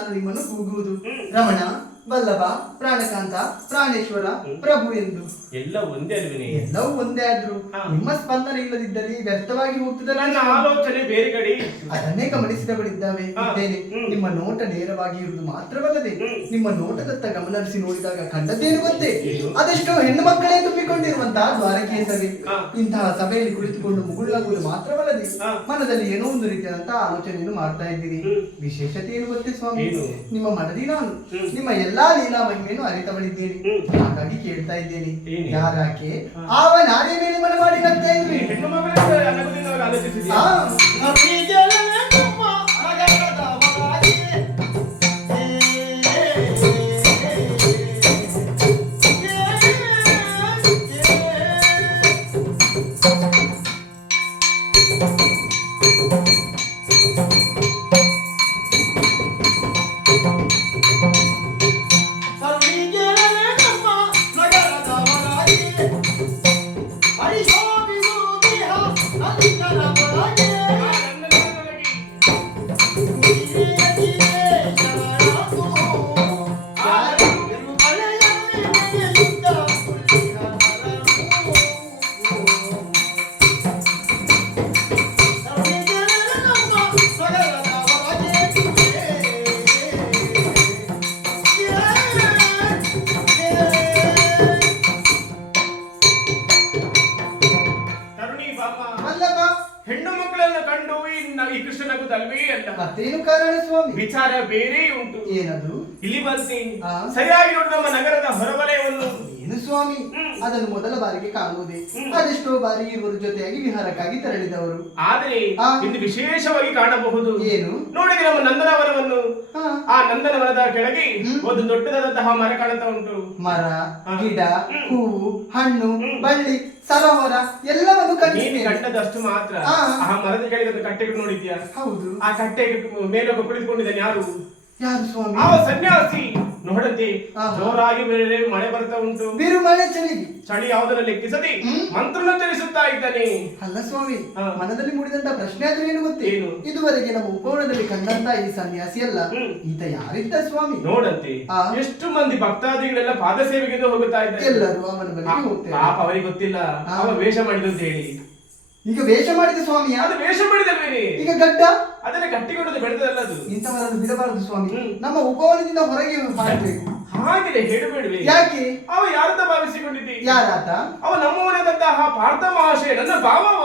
ನಾನು ನಿಮ್ಮನ್ನು ಕೂಗುವುದು. ರಮಣ ವಲ್ಲಭ ಪ್ರಾಣಕಾಂತ ಪ್ರಾಣೇಶ್ವರ ಪ್ರಭು ಎಂದು. ಎಲ್ಲ ಒಂದೇ ಅಲ್ವೇನೆ? ಎಲ್ಲವೂ ಒಂದೇ ಆದ್ರು. ನಿಮ್ಮ ಸ್ಪಂದನೆ ಇಲ್ಲದಿದ್ದಲ್ಲಿ ವ್ಯರ್ಥವಾಗಿ ಹೋಗ್ತದಲ್ಲ ನನ್ನ ಆಲೋಚನೆ ಬೇರೆ ಕಡೆ. ಅದನ್ನೇ ಗಮನಿಸಿದವಳಿದ್ದಾವೆ. ಇದ್ದೇನೆ. ನಿಮ್ಮ ನೋಟ ನೇರವಾಗಿ ಇರುವುದು ಮಾತ್ರವಲ್ಲದೆ. ನಿಮ್ಮ ನೋಟದತ್ತ ಗಮನಹರಿಸಿ ನೋಡಿದಾಗ ಕಂಡದ್ದೇನು ಗೊತ್ತೇ? ಅದೆಷ್ಟೋ ಹೆಣ್ಣು ಮಕ್ಕಳೇ ತುಂಬಿಕೊಂಡಿರುವಂತಹ ದ್ವಾರಕೆಯ ಸಭೆ ಇಂತಹ ಸಭೆಯಲ್ಲಿ ಕುಳಿತುಕೊಂಡು ಮುಗುಳಾಗುವುದು ಮಾತ್ರವಲ್ಲದೆ ಮನದಲ್ಲಿ ಏನೋ ಒಂದು ರೀತಿಯಾದಂತಹ ಆಲೋಚನೆಯನ್ನು ಮಾಡ್ತಾ ಇದ್ದೀರಿ. ವಿಶೇಷತೆ ಏನು ಗೊತ್ತೇ ಸ್ವಾಮಿ? ನಿಮ್ಮ ಮನದಿ ನಾನು. ನಿಮ್ಮ ಎಲ್ಲಾ ಲೀಲಾ ಮಹಿಮೆಯನ್ನು ಅರಿತ ಹ್ಮ್. ಹಾಗಾಗಿ ಕೇಳ್ತಾ ಇದ್ದೀನಿ? ಯಾರಾಕೆ. ಆವ ನಾನೇ ಮೇಲೆ ಮನ ಮಾಡಿ ನಗ್ತಾ ಇದ್ವಿ ಹೆಣ್ಣು ಮಗಳ ಅನ್ನಗೋದಿನವಾಗ ಈ ಅಂತ ಮತ್ತೇನು ಕಾರಣ ಸ್ವಾಮಿ? ವಿಚಾರ ಬೇರೆ ಉಂಟು. ಏನದು? ಇಲ್ಲಿ ಬಂತಿ. ಸರಿಯಾಗಿ ನೋಡಿ ನಮ್ಮ ನಗರದ ಹೊರವಲಯವನ್ನು. ಏನು ಸ್ವಾಮಿ? ಅದನ್ನು ಮೊದಲ ಬಾರಿಗೆ ಕಾಣುವುದೇ. ಅದೆಷ್ಟೋ ಬಾರಿ ಇವರು ಜೊತೆಯಾಗಿ ವಿಹಾರಕ್ಕಾಗಿ ತೆರಳಿದವರು. ಆದರೆ. ಇಂದು ವಿಶೇಷವಾಗಿ ಕಾಣಬಹುದು. ಏನು? ನೋಡಿದ್ರೆ ನಮ್ಮ ನಂದನವನವನ್ನು. ಆ ನಂದನವನದ ಕೆಳಗೆ ಒಂದು ದೊಡ್ಡದಾದಂತಹ ಮರ ಕಾಣುತ್ತಾ ಉಂಟು. ಮರ ಗಿಡ. ಹೂವು ಹಣ್ಣು ಬಳ್ಳಿ ಸರೋವರ ಎಲ್ಲವನ್ನು ನೀನು ಕಂಡಿದ್ದೇನೆ ಕಂಡದಷ್ಟು ಮಾತ್ರ. ಆ. ಮರದ ಕೆಳಗೆ ಒಂದು ಕಟ್ಟೆಗೆ ನೋಡಿದ್ಯಾ ಹೌದು. ಆ ಕಟ್ಟೆಗೆ ಮೇಲೆ ಕುಳಿತುಕೊಂಡಿದ್ದಾನೆ. ಯಾರು? ಯಾರು ಸ್ವಾಮಿ ಆ ಸನ್ಯಾಸಿ ನೋಡಂತೆ. ಜೋರಾಗಿ ಬೇರೆ ಮಳೆ ಬರ್ತಾ ಉಂಟು ಬಿರುಮಳೆ ಮಳೆ ಚಳಿ ಯಾವುದನ್ನು ಲೆಕ್ಕಿಸದೆ. ಮಂತ್ರನ ಚಲಿಸುತ್ತಾ ಇದ್ದಾನೆ ಅಲ್ಲ ಸ್ವಾಮಿ. ಮನದಲ್ಲಿ ಮೂಡಿದಂತ ಪ್ರಶ್ನೆ ಆದ್ರೆ ಏನು ಗೊತ್ತೇ ಏನು? ಇದುವರೆಗೆ ನಮ್ಮ ಉಪವನದಲ್ಲಿ ಕಂಡಂತ ಈ ಸನ್ಯಾಸಿ ಅಲ್ಲ. ಈತ ಯಾರಿದ್ದ ಸ್ವಾಮಿ ನೋಡಂತೆ. ಎಷ್ಟು ಮಂದಿ ಭಕ್ತಾದಿಗಳೆಲ್ಲ ಪಾದ ಸೇವೆಗೆ ಹೋಗುತ್ತಾ ಇದ್ದಾರೆ ಎಲ್ಲರೂ ಅವನ ಬಳಿಗೆ ಆ, ಹೋಗ್ತೇವೆ ಪಾಪ ಅವರಿಗೆ ಗೊತ್ತಿಲ್ಲ. ಅವ ವೇಷ ಮಾಡಿದಂತ ಹೇಳಿ ಈಗ ವೇಷ ಮಾಡಿದ ಸ್ವಾಮಿ ಅದು ವೇಷ ಮಾಡಿದಲ್ವೇನೆ ಈಗ ಗಡ್ಡ? ಅದನ್ನ ಗಟ್ಟಿಗೊಂಡು ಬೆಳೆದಲ್ಲ ಅದು. ಇಂಥವರನ್ನು ಬಿಡಬಾರದು ಸ್ವಾಮಿ. ನಮ್ಮ ಉಪವನದಿಂದ ಹೊರಗೆ ಮಾಡಬೇಕು ಹಾಗಿದೆ ಹೇಳಬೇಡಿ ಯಾಕೆ? ಅವ ಯಾರಂತ ಭಾವಿಸಿಕೊಂಡಿದ್ದಿ? ಯಾರಾತ ಅವ ನಮ್ಮವನಾದಂತಹ ಪಾರ್ಥ ಮಹಾಶಯ ನನ್ನ ಭಾವವ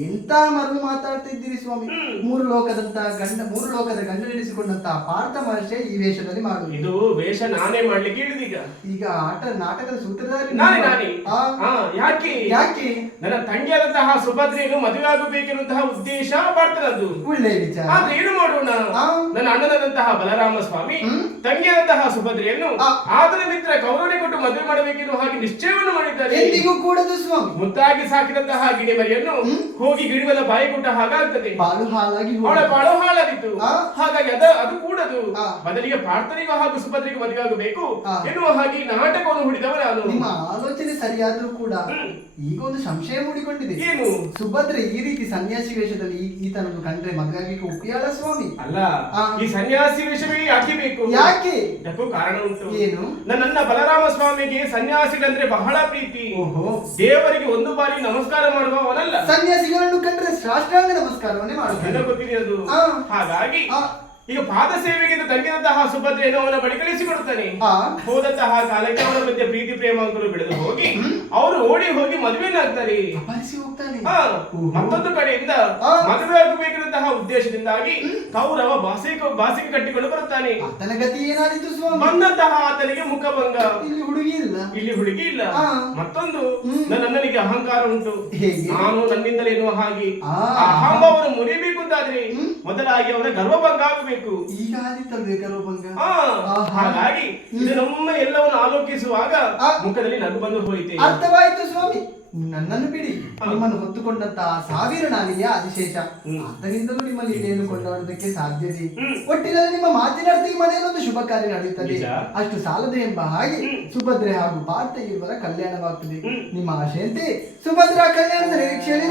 ಎಂತ ಮರಳು ಮಾತಾಡ್ತಿದ್ದೀರಿ ಸ್ವಾಮಿ. ಮೂರು ಲೋಕದಂತ ಗಂಡ ಮೂರು ಲೋಕದ ಗಂಡ ನಡೆಸಿಕೊಂಡಂತ ಪಾರ್ಥ ಮಹರ್ಷಿ ಈ ವೇಷದಲ್ಲಿ ಮಾಡುವುದು. ಇದು ವೇಷ ನಾನೇ ಮಾಡ್ಲಿಕ್ಕೆ ಹೇಳಿದೀಗ. ಈಗ ಆಟ ನಾಟಕದ ಸೂತ್ರದಲ್ಲಿ ನಾನೇ ನಾನೇ. ಆ, ಹಾ ಯಾಕೆ? ಯಾಕೆ? ನನ್ನ ತಂಗಿಯಾದಂತಹ ಸುಭದ್ರೆಯನ್ನು ಮದುವೆ ಆಗಬೇಕೆನ್ನುವಂತಹ ಉದ್ದೇಶ ಮಾಡ್ತಾರದು ಒಳ್ಳೆ ವಿಚಾರ. ಆದ್ರೆ ಏನು ಮಾಡೋಣ? ಆ. ನನ್ನ ಅಣ್ಣನಾದಂತಹ ಬಲರಾಮ ಸ್ವಾಮಿ. ತಂಗಿಯಾದಂತಹ ಸುಭದ್ರೆಯನ್ನು ಆ. ಆತನ ಮಿತ್ರ ಕೌರವನೇ ಕೊಟ್ಟು ಮದುವೆ ಮಾಡಬೇಕೆನ್ನುವ ಹಾಗೆ ನಿಶ್ಚಯವನ್ನು ಮಾಡಿದ್ದಾರೆ. ಎಂದಿಗೂ ಕೂಡದು ಸ್ವಾಮಿ. ಮುದ್ದಾಗಿ ಸಾಕಿದಂತಹ ಗಿಣಿಮರಿಯನ್ನು. ಹೋಗಿ ಗಿಡವೆಲ್ಲ ಬಾಯಿ ಕೊಟ್ಟ ಹಾಗಾಗ್ತದೆ ಬಾಳು ಹಾಲಾಗಿ ಅವಳ ಹೋಗಿ ಬಾಳು ಹಾಳಾಗಿತ್ತು ಹಾಗಾಗಿ ಅದ ಅದು ಕೂಡದು. ಬದಲಿಗೆ ಪ್ರಾರ್ಥನೆಗೂ ಹಾಗೂ ಸುಭದ್ರೆಗೆ ಮದುವೆ ಆಗಬೇಕು ಎನ್ನುವ ಹಾಗೆ ನಾಟಕವನ್ನು ಹುಡಿದವ ನಾನು ನಿಮ್ಮ ಆಲೋಚನೆ ಸರಿಯಾದ್ರೂ ಕೂಡ. ಈಗ ಒಂದು ಸಂಶಯ ಮೂಡಿಕೊಂಡಿದೆ. ಏನು? ಸುಭದ್ರೆ ಈ ರೀತಿ ಸನ್ಯಾಸಿ ವೇಷದಲ್ಲಿ ಈತನನ್ನು ಕಂಡ್ರೆ ಮಗಾಗಿ ಉಪಯಾಳ ಸ್ವಾಮಿ? ಅಲ್ಲ. ಈ ಸನ್ಯಾಸಿ ವೇಷವೇ ಯಾಕೆ ಬೇಕು? ಯಾಕೆ? ಇದಕ್ಕೂ ಕಾರಣ ಉಂಟು. ಏನು? ನನ್ನ ಬಲರಾಮ ಸ್ವಾಮಿಗೆ ಸನ್ಯಾಸಿಗಳಂದ್ರೆ ಬಹಳ ಪ್ರೀತಿ. ಓಹೋ. ದೇವರಿಗೆ ಒಂದು ಬಾರಿ ನಮಸ್ಕಾರ ಮಾಡುವವನಲ್ಲ. ಸನ್ಯಾಸಿಗಳನ್ನು ಕಂಡ್ರೆ ಸಾಷ್ಟಾಂಗ ನಮಸ್ಕಾರವನ್ನೇ ಮಾಡುತ್ತೇನೆ. ಹಾಗಾಗಿ. ಈಗ ಪಾದ ಸೇವೆಗೆ ತಂಗಿದಂತಹ ಸುಭದ್ರೆಯನ್ನು ಅವನ ಬಳಿ ಕಳಿಸಿಕೊಡುತ್ತಾನೆ. ಹೋದಂತಹ ಕಾಲಕ್ಕೆ ಅವರ ಮಧ್ಯೆ ಪ್ರೀತಿ ಪ್ರೇಮಾಂಕರು ಬೆಳೆದು ಹೋಗಿ ಅವರು ಓಡಿ ಹೋಗಿ ಮದುವೆನಾಗ್ತಾರೆ ಮತ್ತೊಂದು ಕಡೆಯಿಂದ. ಮದುವೆ ಆಗಬೇಕಿರುವಂತಹ ಉದ್ದೇಶದಿಂದಾಗಿ ಕೌರವ ಬಾಸಿಗೆ ಬಾಸಿಗೆ ಕಟ್ಟಿಕೊಂಡು ಬರುತ್ತಾನೆ. ಬಂದಂತಹ ಆತನಿಗೆ ಮುಖಭಂಗ ಇಲ್ಲಿ ಹುಡುಗಿ ಇಲ್ಲ. ಇಲ್ಲಿ ಹುಡುಗಿ ಇಲ್ಲ. ಮತ್ತೊಂದು ನನ್ನನಿಗೆ ಅಹಂಕಾರ ಉಂಟು. ನಾನು ನನ್ನಿಂದಲೇ ಎನ್ನುವ ಹಾಗೆ. ಅಹಂಭಾವವನ್ನು ಮುರಿಬೇಕು ಅಂತಾದ್ರೆ ಮೊದಲಾಗಿ ಅವರ ಗರ್ವಭಂಗ ಆಗಬೇಕು ಈಗ ಆದಿತ್ತಲ್ವೇ ಗರ್ವಭಂಗ ಆ, ಆಹಾ. ಹಾಗಾಗಿ ಇದು ನಮ್ಮ ಎಲ್ಲವನ್ನು ಆಲೋಕಿಸುವಾಗ ಆ. ಮುಖದಲ್ಲಿ ನಗು ಬಂದು ಹೋಯಿತೆ. ಅರ್ಥವಾಯಿತು ಸ್ವಾಮಿ. ನನ್ನನ್ನು ಬಿಡಿ. ನಿಮ್ಮನ್ನು ಹೊತ್ತುಕೊಂಡಂತ ಸಾವಿರ ನಾಲಿಗೆ ಅಧಿಶೇಷ. ಅದರಿಂದಲೂ ಆದ್ದರಿಂದಲೂ ನಿಮ್ಮ ಲೀಲೆಯನ್ನು ಕೊಂಡಾಡುವುದಕ್ಕೆ ಸಾಧ್ಯತೆ. ಹ್ಮ್. ಒಟ್ಟಿನಲ್ಲಿ ನಿಮ್ಮ ಮಾತಿನರ್ಥ ಈ ಮನೆಯಲ್ಲಿ ಒಂದು ಶುಭ ಕಾರ್ಯ ನಡೆಯುತ್ತದೆ. ನಿಜ. ಅಷ್ಟು ಸಾಲದೆ ಎಂಬ ಹಾಗೆ ಸುಭದ್ರೆ ಹಾಗೂ ಭಾರತ ಇವರ ಕಲ್ಯಾಣವಾಗ್ತದೆ. ಹ್ಮ್. ನಿಮ್ಮ ಆಶಯಂತೆ ಸುಭದ್ರ ಕಲ್ಯಾಣದ ನಿರೀಕ್ಷೆಯಲ್ಲಿ